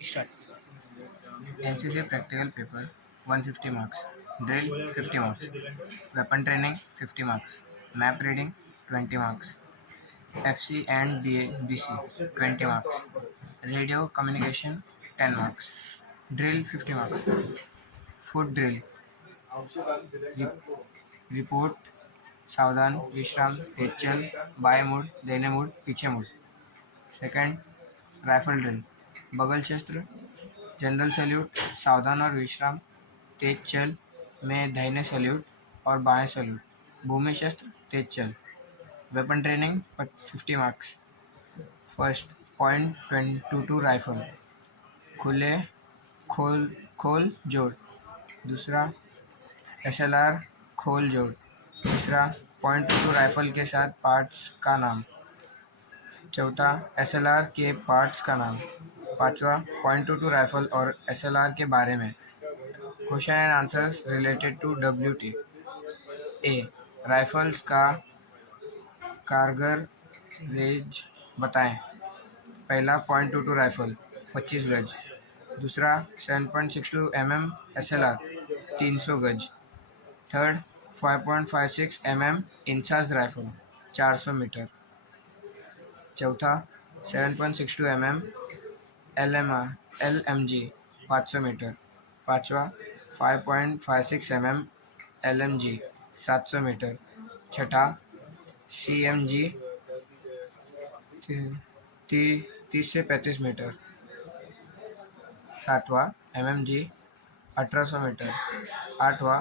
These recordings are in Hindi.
Start. NCC practical paper 150 marks, drill 50 marks, weapon training 50 marks, map reading 20 marks, FC and BC 20 marks, radio communication 10 marks, drill 50 marks, foot drill, report सावधान विश्राम तेज चल बाएं मुड़ दाहिने मुड़ पीछे मुड़। सेकंड राइफल ड्रिल बगल शस्त्र जनरल सैल्यूट सावधान और विश्राम तेज चल में दाहिने सैल्यूट और बाएं सैल्यूट भूमि शस्त्र तेज चल। Weapon training 50 marks. First .22 rifle खुले खोल खोल जोड़। दूसरा SLR खोल जोड़। तीसरा .22 राइफल के साथ पार्ट्स का नाम। चौथा SLR के पार्ट्स का नाम। पांचवा .22 राइफल और SLR के बारे में। Question and answers related to WT। ए राइफल्स का कारगर रेंज बताएं। पहला .22 राइफल 25 गज। दूसरा 7.62 mm SLR 300 गज। Third 5.56 mm INSAS rifle 400 metre. चौथा 7.62 mm LMG 500 मीटर। पांचवा 5.56 mm LMG 700 मीटर। छठा CMG 30 से 35 मीटर। सातवां MMG 1800 मीटर। आठवां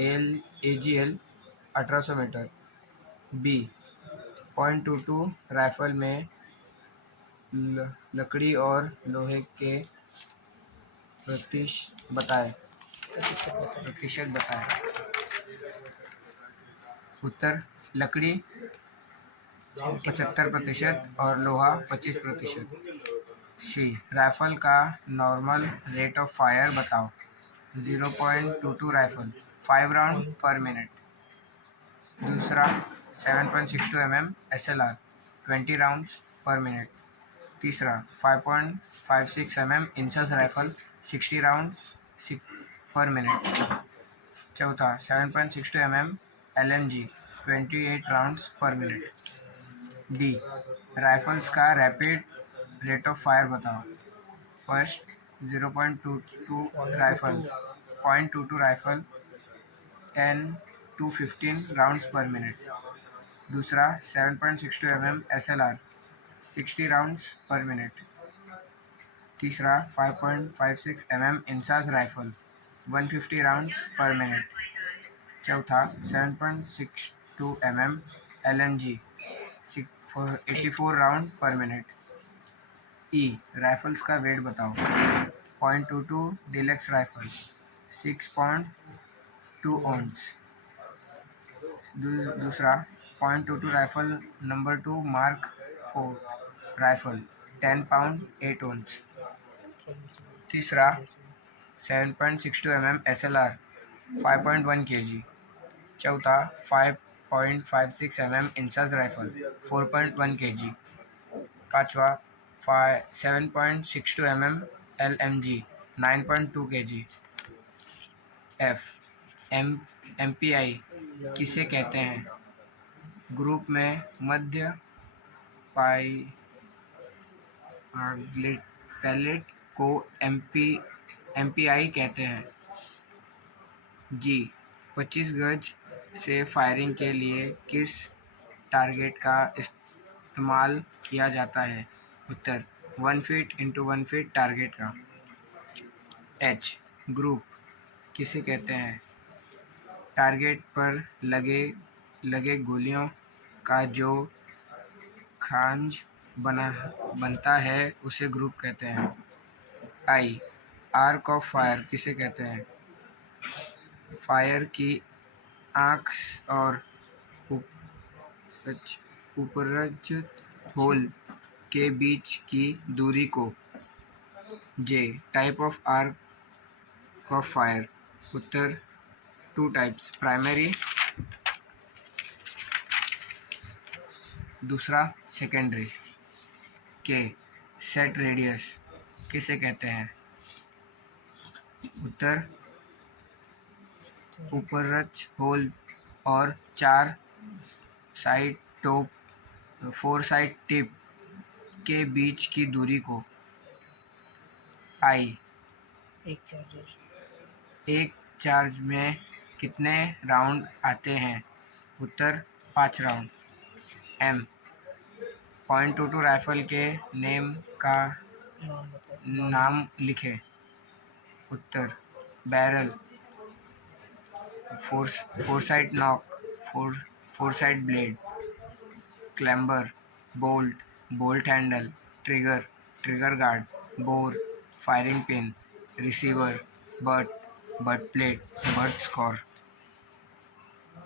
AGL 1800 मीटर। बी .22 राइफल में लकड़ी और लोहे के प्रतिशत बताएं। उत्तर लकड़ी 75% और लोहा 25%। सी राइफल का नॉर्मल रेट ऑफ फायर बताओ। 0.22 राइफल 5 राउंड पर मिनट। दूसरा 7.62 mm SLR 20 राउंड्स पर मिनट। तीसरा 5.56 mm इंसास राइफल 60 राउंड पर मिनट। चौथा 7.62 mm LMG 28 राउंड्स पर मिनट। डी राइफल्स का रैपिड रेट ऑफ फायर बताओ। फर्स्ट 0.22 राइफल 10 to 15 राउंड्स पर मिनट। दूसरा 7.62 mm SLR 60 राउंड्स पर मिनट। तीसरा 5.56 mm इंसास राइफल 150 राउंड्स पर मिनट। चौथा 7.62 mm LMG 84 राउंड पर मिनट। ई राइफल्स का वेट बताओ। .22 डिलक्स राइफल 6.2 ऑन्स। दूसरा .22 rifle number 2 mark 4 rifle 10 pound 8 ऑन्स। तीसरा 7.62 mm SLR 5.1 kg। चौथा 5.56 mm इंसास राइफल 4.1 kg। पांचवा 7.62 mm LMG 9.2 kg। F MPI किसे कहते हैं। ग्रुप में मध्य पैलेट को MPI कहते हैं। जी 25 गज से फायरिंग के लिए किस टारगेट का इस्तेमाल किया जाता है। उत्तर 1 फीट इंटू 1 फीट टारगेट का। एच ग्रुप किसे कहते हैं। टारगेट पर लगे गोलियों का जो खांज बनता है उसे ग्रुप कहते हैं। आई आर्क ऑफ फायर किसे कहते हैं। फायर की आँख और उपरज होल के बीच की दूरी को। J type of arc of fire. उत्तर 2 टाइप्स प्राइमरी दूसरा सेकेंडरी। के सेट रेडियस किसे कहते हैं? उत्तर ऊपरच होल और 4 साइड टॉप 4 साइड टिप के बीच की दूरी को। आई एक चार्ज में कितने राउंड आते हैं? उत्तर 5 राउंड। एम .22 राइफल के नेम का नाम लिखें। उत्तर barrel, foresight notch, foresight blade, clamber, bolt handle, trigger guard, bore, firing pin, receiver, butt plate, butt score.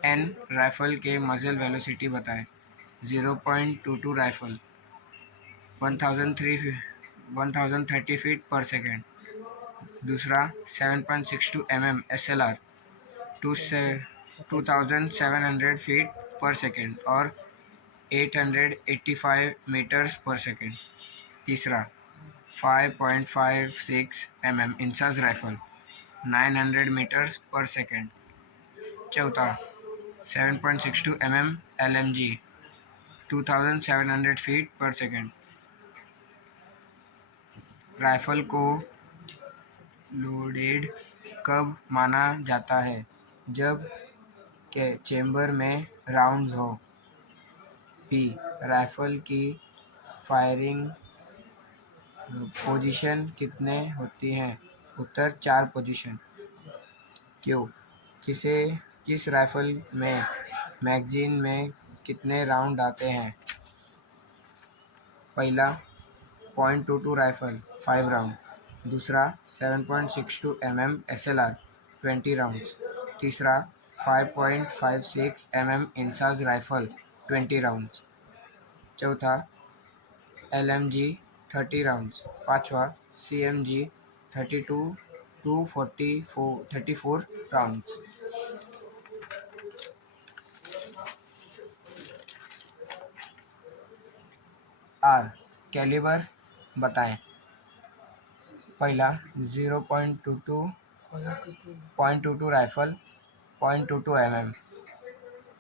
N rifle के मजल वेलोसिटी बताएं। 0.22 राइफल 1030 फीट पर सेकेंड। दूसरा 7.62 mm SLR 2700 फीट पर सेकेंड और 885 मीटर्स पर सेकेंड। तीसरा 5.56 mm इंसास राइफल 900 मीटर्स पर सेकेंड। चौथा 7.62 mm LMG 2700 फीट पर सेकेंड। राइफल को लोडेड कब माना जाता है? जब के चेंबर में राउंड्स हो। पी राइफल की फायरिंग पोजीशन कितने होती हैं? उत्तर 4 पोजीशन। क्यों किस राइफल में मैगजीन में कितने राउंड आते हैं? पहला .22 राइफल 5 राउंड। दूसरा 7.62 mm SLR 20 राउंड्स। तीसरा 5.56 mm इंसास राइफल 20 राउंड्स। चौथा LMG 30 राउंड्स। पांचवा CMG 32 to 34 राउंड्स। आर कैलिबर बताएं। पहला 0.22 राइफल 0.22 mm।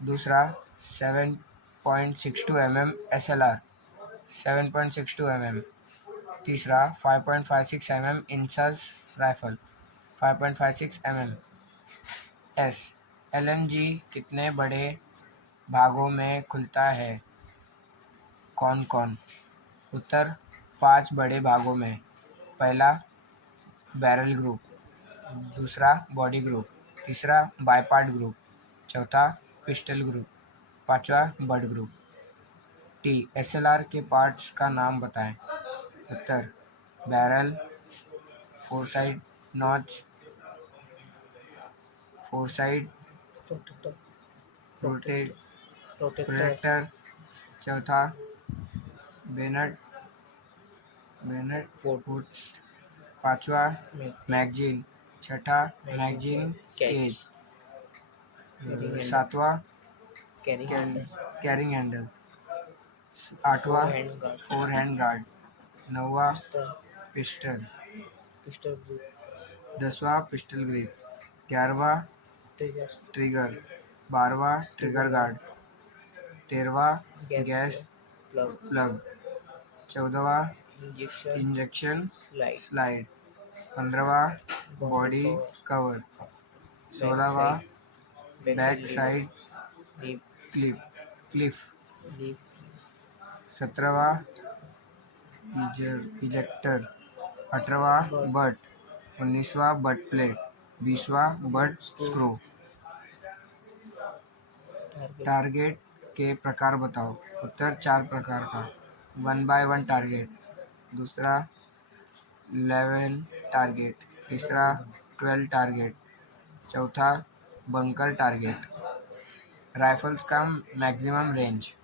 दूसरा 7.62 mm SLR 7.62 mm। तीसरा 5.56 mm INSAS rifle 5.56 mm। S LMG कितने बड़े भागों में खुलता है? कौन कौन? उत्तर 5 बड़े भागों में। पहला बैरल ग्रुप, दूसरा बॉडी ग्रुप, तीसरा बाईपार्ट ग्रुप, चौथा पिस्टल ग्रुप, पांचवा बड ग्रुप। टी SLR के पार्ट्स का नाम बताएं। उत्तर barrel, foresight notch, foresight protector, चौथा बेनट फुट्स, पांचवा मैगजीन, छठा मैगजीन केज, सातवां कैरिंग हैंडल, आठवां फोर हैंड गार्ड, नौवां पिस्टल, 10वां पिस्टल ग्रिप, 11वां ट्रिगर, 12वां ट्रिगर गार्ड, 13वां गैस प्लग, 14वां इंजेक्शन स्लाइड, 15वां बॉडी कवर, 16वां बैक साइड क्लिफ, 17वां इजेक्टर, 18वां बट, 19वां बट प्लेट, 20वां बट स्क्रू। टारगेट के प्रकार बताओ। उत्तर 4 प्रकार का। 1x1 टारगेट, दूसरा 11 टारगेट, तीसरा 12 टारगेट, चौथा बंकर टारगेट। राइफल्स का मैक्सिमम रेंज।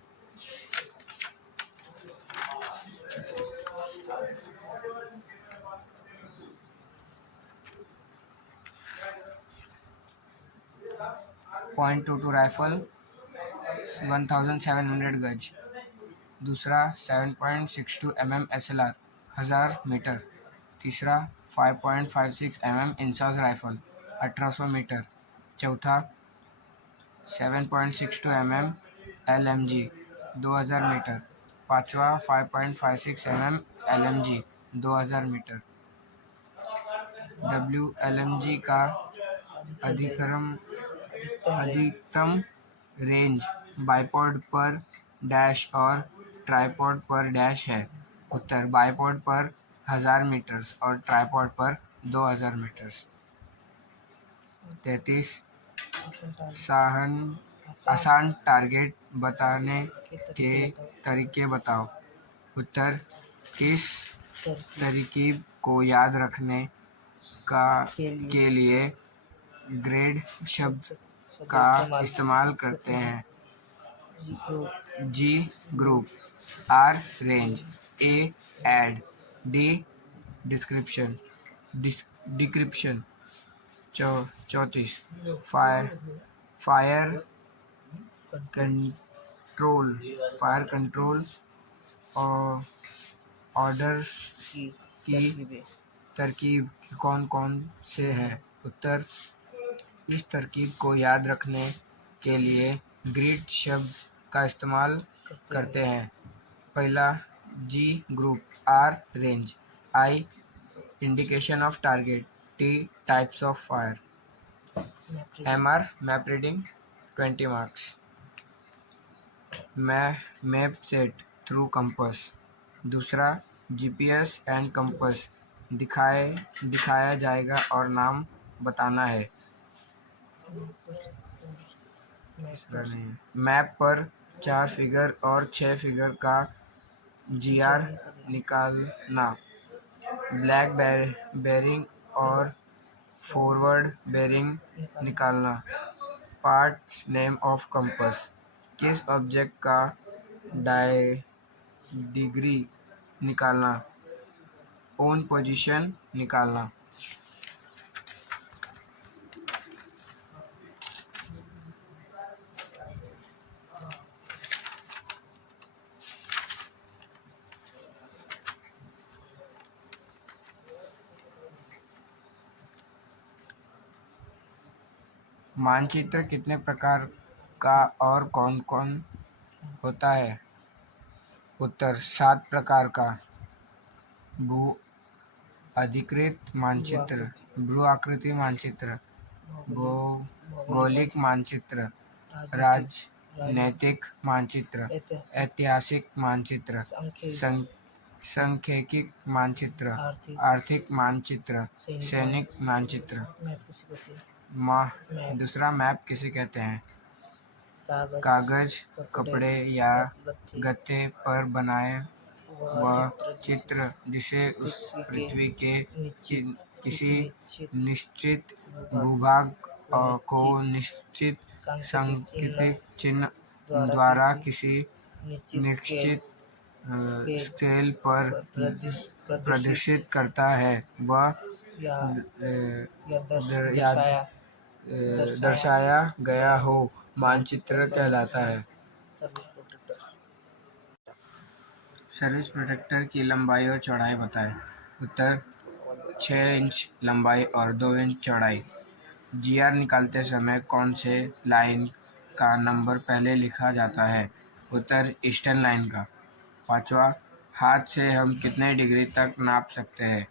.22 राइफल 1700 गज। दूसरा 7.62 mm SLR 1000 मीटर। तीसरा 5.56 mm इंसास राइफल 1800 मीटर। चौथा 7.62 mm LMG 2000 मीटर। पांचवा 5.56 mm LMG 2000 मीटर। WLMG का अधिकतम रेंज बाइपॉड पर डैश और ट्राइपॉड पर डैश है। उत्तर बाइपॉड पर 1000 मीटर और ट्राइपॉड पर 2000 मीटर। 33 आसान टारगेट बताने के तरीके बताओ। उत्तर किस तरकीब को याद रखने के लिए ग्रेड शब्द का इस्तेमाल करते हैं। G group, R range, A aid, D description decryption. 34 fire control और ऑर्डर्स की तरकीब कौन कौन से हैं। उत्तर इस तरकीब को याद रखने के लिए ग्रिड शब्द का इस्तेमाल करते हैं। पहला G group, R range, I indication of target, T types of fire, MR map reading 20 marks. Map set through compass. दूसरा GPS एंड कंपास दिखाया जाएगा और नाम बताना है। मैप पर 4 फिगर और 6 फिगर का GR निकालना। ब्लैक बेरिंग और फॉरवर्ड बेरिंग निकालना। Parts name of compass. किस ऑब्जेक्ट का डिग्री निकालना। ऑन पोजीशन निकालना। मानचित्र कितने प्रकार का और कौन कौन होता है। उत्तर 7 प्रकार का। भू अधिकृत मानचित्र, भू आकृति मानचित्र, भौगोलिक मानचित्र, राजनैतिक मानचित्र, ऐतिहासिक मानचित्र, सांख्यिकी मानचित्र, आर्थिक मानचित्र, सैनिक मानचित्र। दूसरा मैप किसे कहते हैं। कागज, कपड़े या गत्ते पर बनाए वह चित्र जिसे उस पृथ्वी के किसी निश्चित भूभाग को निश्चित सांकेतिक चिन्ह द्वारा किसी निश्चित स्केल पर प्रदर्शित करता है, वह दर्शाया गया हो मानचित्र कहलाता है। सर्विस प्रोटेक्टर की लंबाई और चौड़ाई बताएं। उत्तर 6 इंच लंबाई और 2 इंच चौड़ाई। GR निकालते समय कौन से लाइन का नंबर पहले लिखा जाता है। उत्तर ईस्टर्न लाइन का। पांचवा हाथ से हम कितने डिग्री तक नाप सकते हैं।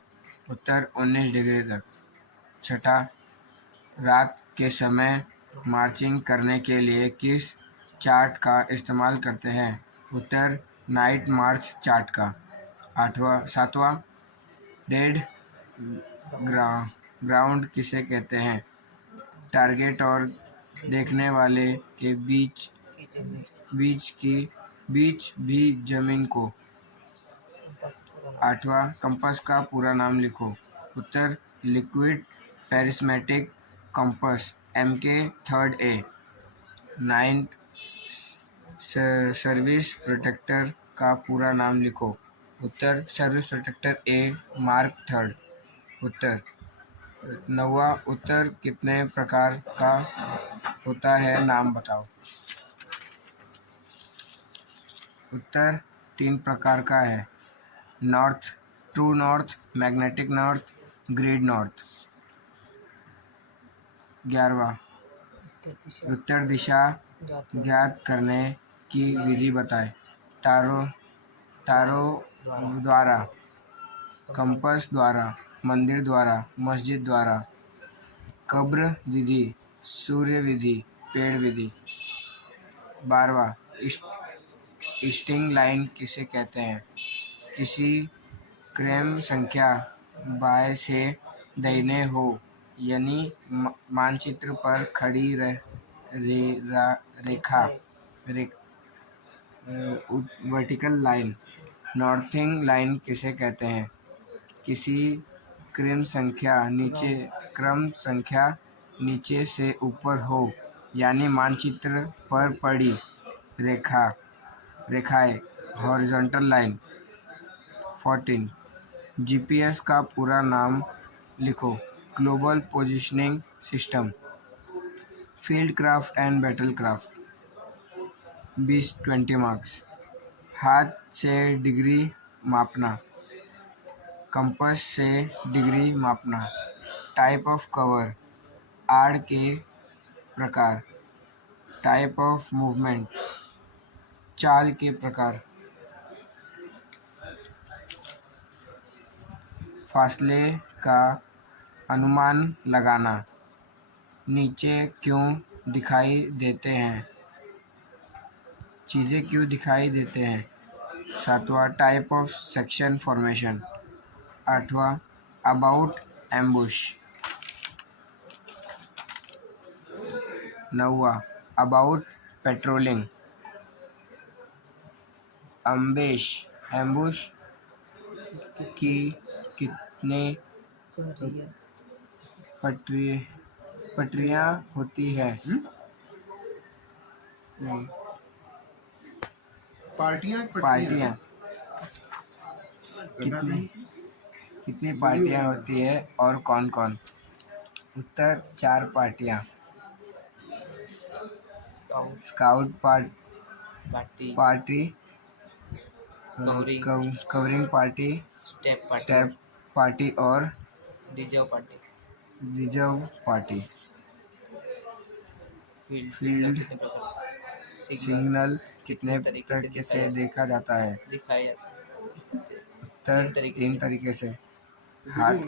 उत्तर 19 डिग्री तक। छठा रात के समय मार्चिंग करने के लिए किस चार्ट का इस्तेमाल करते हैं। उत्तर नाइट मार्च चार्ट का। सातवां डेड ग्राउंड किसे कहते हैं। टारगेट और देखने वाले के बीच भी जमीन को। आठवां कंपास का पूरा नाम लिखो। उत्तर liquid prismatic compass MK 3rd A। 9th service protector का पूरा नाम लिखो। उत्तर service protector A mark 3rd। उत्तर 9वां उत्तर कितने प्रकार का होता है, नाम बताओ। उत्तर 3 प्रकार का है। North true north, magnetic north, grid north. 11वां, उत्तर दिशा ज्ञात करने की विधि बताएं। तारों तारों द्वारा, कंपास द्वारा, मंदिर द्वारा, मस्जिद द्वारा। कब्र विधि, सूर्य विधि, पेड़ विधि। 12वां, स्टिंग लाइन किसे कहते हैं? किसी क्रम संख्या बाएं से दाहिने हो, यानी मानचित्र पर खड़ी रेखा, वर्टिकल लाइन। नॉर्थिंग लाइन किसे कहते हैं? किसी क्रम संख्या नीचे से ऊपर हो, यानी मानचित्र पर पड़ी रेखाएं, हॉरिजॉन्टल लाइन। 14, जीपीएस का पूरा नाम लिखो। Global positioning system. Field craft and battle craft. 20 marks. हाथ से डिग्री मापना, कंपास से डिग्री मापना। टाइप ऑफ कवर, आड़ के प्रकार। टाइप ऑफ मूवमेंट, चाल के प्रकार। फासले का अनुमान लगाना, नीचे क्यों दिखाई देते हैं, चीज़ें क्यों दिखाई देते हैं। 7वां, टाइप ऑफ सेक्शन फॉर्मेशन। 8वां, अबाउट एम्बुश। 9वां, अबाउट पेट्रोलिंग। एम्बुश की कितने पटरियां होती है? नहीं, पार्टियां कितनी पार्टियां होती है और कौन कौन? उत्तर 4 पार्टियां। Scout party, covering party, step party और रिजर्व पार्टी। फील्ड सिग्नल कितने तरीके से देखा जाता है? उत्तर 3 तरीके से। हाथ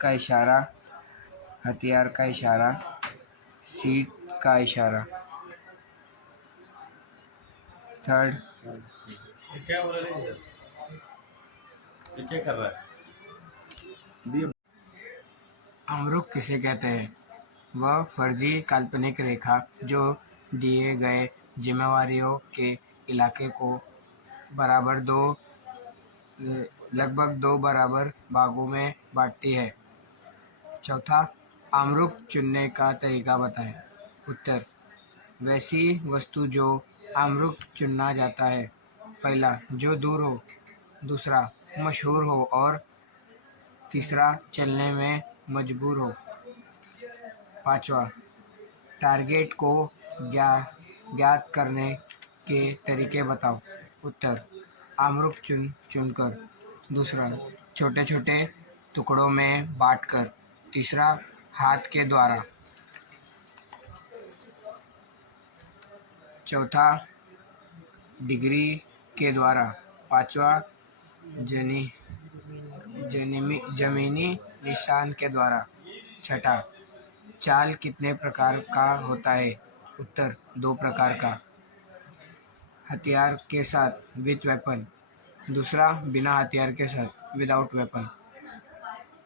का इशारा, हथियार का इशारा, सीट का इशारा। 3rd, क्या बोल रहे हैं? ये क्या कर रहा है? अमरुक किसे कहते हैं? वह फर्जी काल्पनिक रेखा जो दिए गए जिम्मेवारियों के इलाके को लगभग 2 बराबर भागों में बांटती है। 4था, अमरुक चुनने का तरीका बताएं। उत्तर, वैसी वस्तु जो अमरुक चुना जाता है। पहला, जो दूर हो। दूसरा, मशहूर हो। और तीसरा, चलने में मजबूर हो। 5वां, टारगेट को ज्ञात करने के तरीके बताओ। उत्तर, अमरुक चुनकर। दूसरा, छोटे छोटे टुकड़ों में बांटकर। तीसरा, हाथ के द्वारा। चौथा, डिग्री के द्वारा। 5वां, जमीनी निशान के द्वारा। 6ठा, चाल कितने प्रकार का होता है? उत्तर, 2 प्रकार का। हथियार के साथ, विथ वेपन। दूसरा, बिना हथियार के साथ, विदाउट वेपन।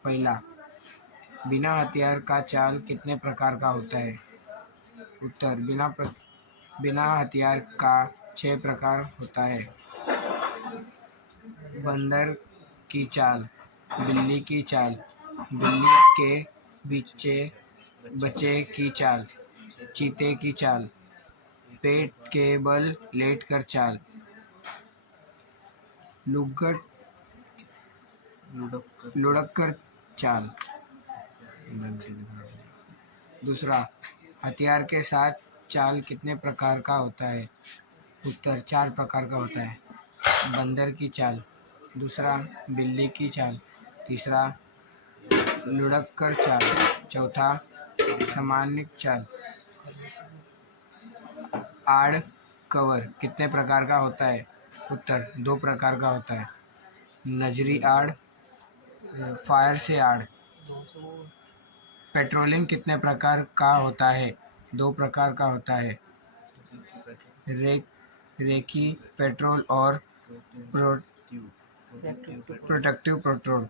पहला, बिना हथियार का चाल कितने प्रकार का होता है? उत्तर, बिना हथियार का 6 प्रकार होता है। बंदर की चाल, बिल्ली की चाल, बिल्ली के बच्चे की चाल, चीते की चाल, पेट के बल लेटकर चाल, लुढ़ककर चाल। दूसरा, हथियार के साथ चाल कितने प्रकार का होता है? उत्तर, 4 प्रकार का होता है। बंदर की चाल, दूसरा बिल्ली की चाल, तीसरा लुढ़क कर चाल, चौथा सामान्य चाल। आड़ कवर कितने प्रकार का होता है? उत्तर 2 प्रकार का होता है। नजरी आड़, फायर से आड़। पेट्रोलिंग कितने प्रकार का होता है? 2 प्रकार का होता है। रे रेकी पेट्रोल और प्रो प्रोटेक्टिव पेट्रोल।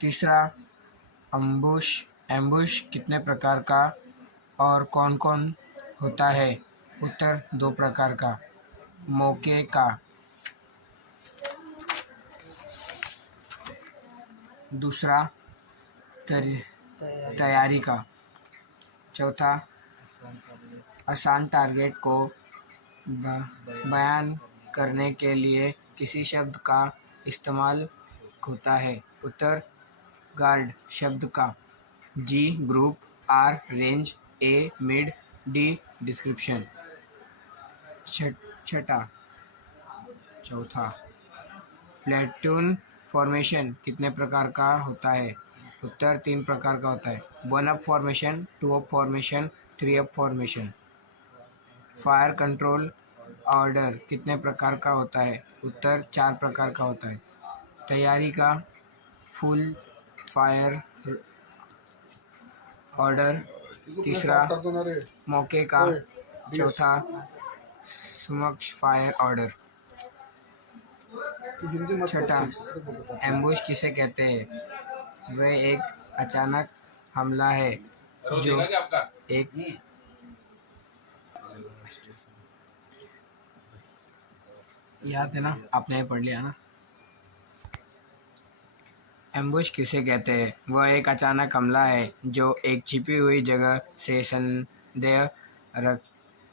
तीसरा अम्बुश एम्बुश कितने प्रकार का और कौन-कौन होता है? उत्तर 2 प्रकार का। मौके का, दूसरा तैयारी का, चौथा आसान टारगेट को बयान करने के लिए किसी शब्द का इस्तेमाल होता है। उत्तर गार्ड शब्द का। G group, R range, A mid, D description. छठा चौथा प्लेटून फॉर्मेशन कितने प्रकार का होता है? उत्तर 3 प्रकार का होता है। 1 up formation, 2 up formation, 3 up formation. Fire control order कितने प्रकार का होता है? उत्तर 4 प्रकार का होता है। तैयारी का फुल फायर ऑर्डर, तीसरा मौके का, चौथा समक्ष फायर ऑर्डर। छठा एम्बुश किसे कहते हैं? वह एक अचानक हमला है जो एक याद है ना, आपने पढ़ लिया ना। एम्बुश किसे कहते हैं? वह एक अचानक हमला है जो एक छिपी हुई जगह से संदेह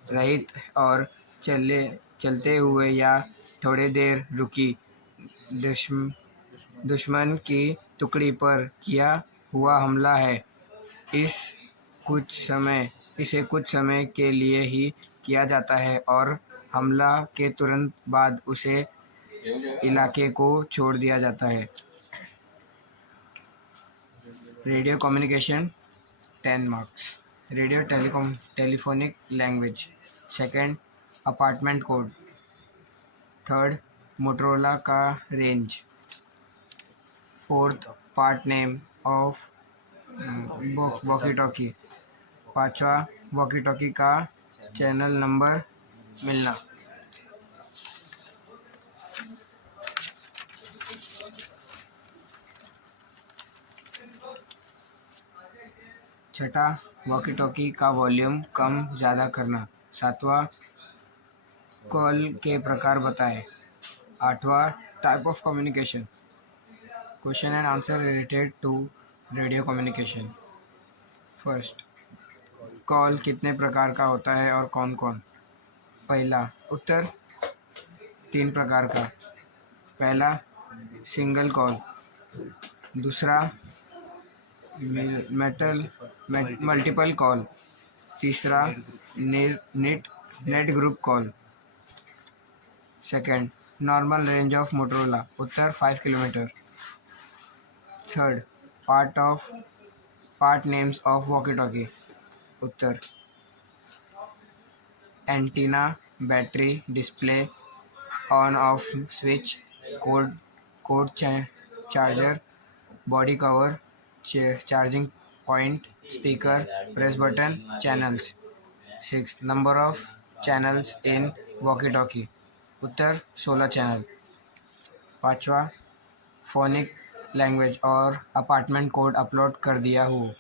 रहित और चलते हुए या थोड़ी देर रुकी दुश्मन की टुकड़ी पर किया हुआ हमला है। इसे कुछ समय के लिए ही किया जाता है और हमला के तुरंत बाद उसे इलाके को छोड़ दिया जाता है। Radio communication 10 marks. Radio telephonic language. Second apartment code. Third Motorola का range. Fourth part name of walkie talkie. पांचवा वॉकी टॉकी का चैनल नंबर मिलना। छठा वॉकी टॉकी का वॉल्यूम कम ज़्यादा करना। सातवां कॉल के प्रकार बताएं। आठवां type of communication. Question and answer related to radio communication. First, call कितने प्रकार का होता है और कौन कौन? पहला उत्तर 3 प्रकार का। पहला सिंगल कॉल, दूसरा मल्टीपल कॉल, तीसरा knit group call. Second normal range of Motorola, Uttar 5 kilometre. Third part names of walkie talkie. Uttar antenna, battery, display, on off switch, code charger, body cover, charging point, speaker, press button, channels. 6 number of channels in walkie talkie. Uttar 16 channel. पांचवा फोनिक लैंग्वेज और अपार्टमेंट कोड अपलोड कर दिया हो।